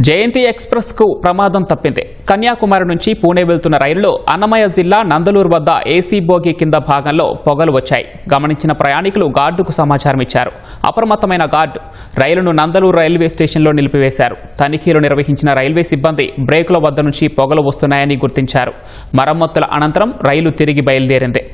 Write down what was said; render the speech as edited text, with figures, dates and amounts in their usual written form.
జయంతి express కు ప్రమాదం తప్పింది. కన్యాకుమారి నుంచి పూణే వెళ్తున్న రైలులో అన్నమయ్య జిల్లా నందలూరు వద్ద ఏసీ బోగి కింద భాగంలో పొగలు వచ్చాయి. గమనించిన ప్రయాణికులు గార్డుకు సమాచారం ఇచ్చారు. అప్రమత్తమైన గార్డు రైలును నందలూరు రైల్వే స్టేషన్లో నిలిపివేశారు. తనిఖీలు నిర్వహించిన రైల్వే సిబ్బంది బ్రేకుల వద్ద నుంచి పొగలు వస్తున్నాయని గుర్తించారు. మరమ్మతుల అనంతరం రైలు తిరిగి బయలుదేరింది.